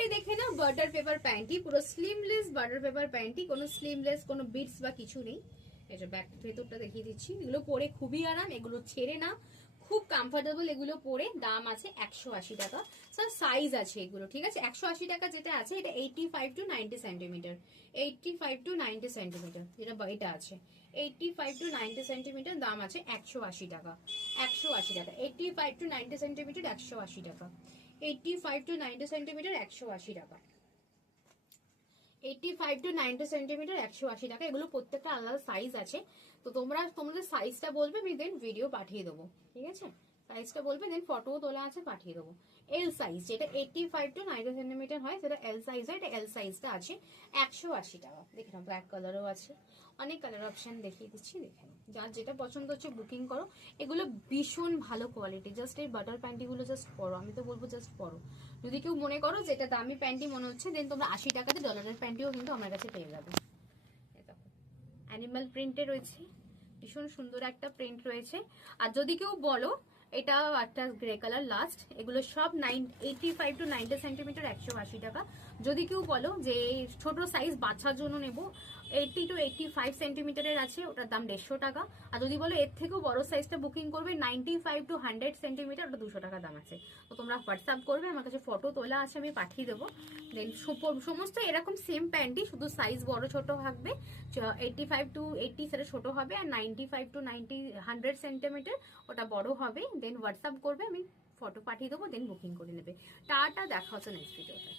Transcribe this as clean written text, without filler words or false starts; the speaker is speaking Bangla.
প্যান্টে দেখে না, বাটার পেপার প্যান্টই, পুরো স্লিমলেস বাটার পেপার প্যান্টই, কোনো স্লিমলেস কোনো বিটস বা কিছু নেই। এটা ব্যাক ভেতরটা দেখিয়ে দিচ্ছি। এগুলো পরে খুবই আরাম, এগুলো ছেড়ে না, খুব কমফোর্টেবল। এগুলো পরে দাম আছে 180 টাকা। স্যার সাইজ আছে এগুলো, ঠিক আছে। 180 টাকা যেটা আছে এটা 85 টু 90 সেন্টিমিটার, 85 টু 90 সেন্টিমিটার যেটা এটা আছে, 85 টু 90 সেন্টিমিটার, দাম আছে 180 টাকা। 180 টাকা, 85 টু 90 সেন্টিমিটার 180 টাকা, 85 টু 90 সেন্টিমিটার 180 টাকা, 85 টু 90 সেন্টিমিটার 180 টাকা। এগুলো প্রত্যেকটা আলাদা সাইজ আছে, তো তোমরা তোমাদের সাইজটা বলবে, আমি দেন ভিডিও পাঠিয়ে দেবো, ঠিক আছে। সাইজটা বলবে, দেন ফটোও তোলা আছে, পাঠিয়ে দেবো। এল সাইজ যেটা 85 টু 90 সেন্টিমিটার হয়, সেটা এল সাইজ হয়, এটা এল সাইজটা আছে 180 টাকা। দেখে নাও, ব্ল্যাক কালারও আছে, অনেক কালার অপশন দেখিয়ে দিচ্ছি, দেখে নাও। যার যেটা পছন্দ হচ্ছে বুকিং করো। এগুলো ভীষণ ভালো কোয়ালিটি, জাস্ট এই বাটার প্যান্টিগুলো জাস্ট পরো, আমি তো বলবো জাস্ট পরো। যদি কেউ মনে করো যে এটা দামি প্যান্টি মনে হচ্ছে, দেন তোমরা 80 টাকাতে ডলারের প্যান্টিও কিন্তু আমার কাছে পেয়ে যাবে। অ্যানিমাল প্রিন্টে রয়েছে, ভীষণ সুন্দর একটা প্রিন্ট রয়েছে। আর যদি কেউ বলো এটা একটা গ্রে কালার লাস্ট, এগুলো সব 85 টু 90 সেন্টিমিটার 180 টাকা। যদি কেউ বলো যে ছোট সাইজ বাচ্চার জন্য নেব, 80 টু 85 সেন্টিমিটারের আছে, ওটার দাম 150 টাকা। আর যদি বলো এর থেকেও বড় সাইজটা বুকিং করবে 95 টু 100 সেন্টিমিটার, ওটা 200 টাকা দাম আছে। তো তোমরা হোয়াটসঅ্যাপ করবে, আমার কাছে ফটো তোলা আছে, আমি পাঠিয়ে দেবো। দেন সমস্ত এরকম সেম প্যান্টই, শুধু সাইজ বড় ছোট থাকবে। 85 টু 80 সেটা ছোট হবে, আর 95 টু 90 100 সেন্টিমিটার ওটা বড় হবে। দেন হোয়াটসঅ্যাপ করবে, আমি ফটো পাঠিয়ে দেবো, দেন বুকিং করে নেবে। টাটা, দেখা হচ্ছে নেক্সট ভিডিওতে।